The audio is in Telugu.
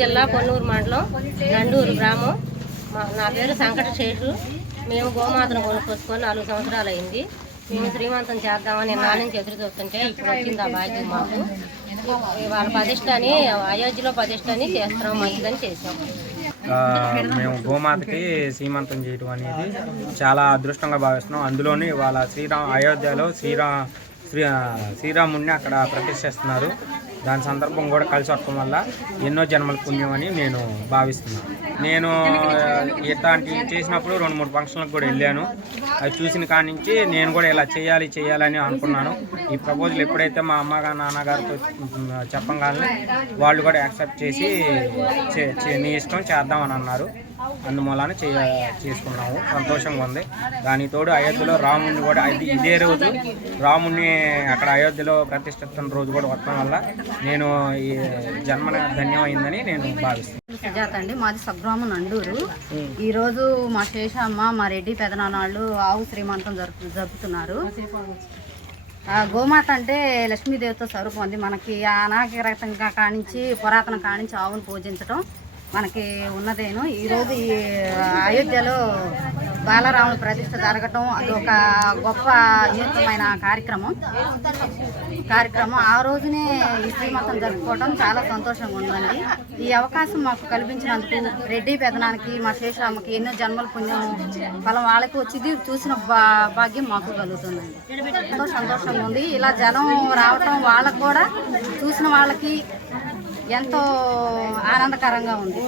జిల్లా పొన్నూరు మండలం నండూరు గ్రామం. నా పేరు సంకట శేషు. మేము గోమాతను కొనుక్కొచ్చుకొని 4 సంవత్సరాలు అయింది. మేము శ్రీమంతం చేద్దామని నా నుంచి ఎదురు చూస్తుంటే ఇప్పుడు వచ్చింది ఆ భాగ్యం మాకు. వాళ్ళ ప్రతిష్ట అని అయోధ్యలో ప్రతిష్ట అని చేస్తున్నాం, మంచిదని చేసాం. మేము గోమాతకి సీమంతం చేయడం అనేది చాలా అదృష్టంగా భావిస్తున్నాం. అందులోని వాళ్ళ అయోధ్యలో శ్రీరాముడిని అక్కడ ప్రతిష్ఠిస్తున్నారు. దాని సందర్భం కూడా కలిసి వస్తడం వల్ల ఎన్నో జన్మల పుణ్యం అని నేను భావిస్తున్నాను. నేను ఇట్లాంటివి చేసినప్పుడు 2-3 ఫంక్షన్లకు కూడా వెళ్ళాను. అవి చూసిన కాడి నుంచి నేను కూడా ఇలా చేయాలని అనుకున్నాను. ఈ ప్రపోజల్ ఎప్పుడైతే మా అమ్మగారు నాన్నగారితో చెప్పగానే వాళ్ళు కూడా యాక్సెప్ట్ చేసి నీ ఇష్టం చేద్దామని అన్నారు. అందువలన చేసుకున్నాము. సంతోషంగా ఉంది. దానికి తోడు అయోధ్యలో రాముడిని కూడా ఇదే రోజు రాముడిని అక్కడ అయోధ్యలో ప్రతిష్ఠిస్తున్న రోజు కూడా వస్తడం వల్ల నేను ఈ జన్మ ధన్యమైందని నేను భావిస్తున్నాను. సుజాత అండి, మాది స్వగ్రామం నండూరు. ఈరోజు మా శేషమ్మ, మా రెడ్డి పెదనాన్నలు ఆవు శ్రీమంతం జరుపుతున్నారు. గోమాత అంటే లక్ష్మీదేవితో స్వరూపం ఉంది. మనకి అనాగరికం కానించి పురాతన కానించి ఆవును పూజించడం మనకి ఉన్నదేను. ఈరోజు ఈ అయోధ్యలో బాలరాముల ప్రతిష్ట జరగటం అది ఒక గొప్ప వినూత్నమైన కార్యక్రమం. ఆ రోజునే ఈ శ్రీమంతం జరుపుకోవడం చాలా సంతోషంగా ఉందండి. ఈ అవకాశం మాకు కల్పించినందుకు రెడ్డి పెదనానికి, మా శేషమ్మకి ఎన్నో జన్మల పుణ్యం ఫలం వాళ్ళకి వచ్చింది చూసిన భాగ్యం మాకు కలుగుతుందండి. ఎంతో సంతోషంగా ఉంది. ఇలా జనం రావటం వాళ్ళకు కూడా చూసిన వాళ్ళకి ఎంతో ఆనందకరంగా ఉంది.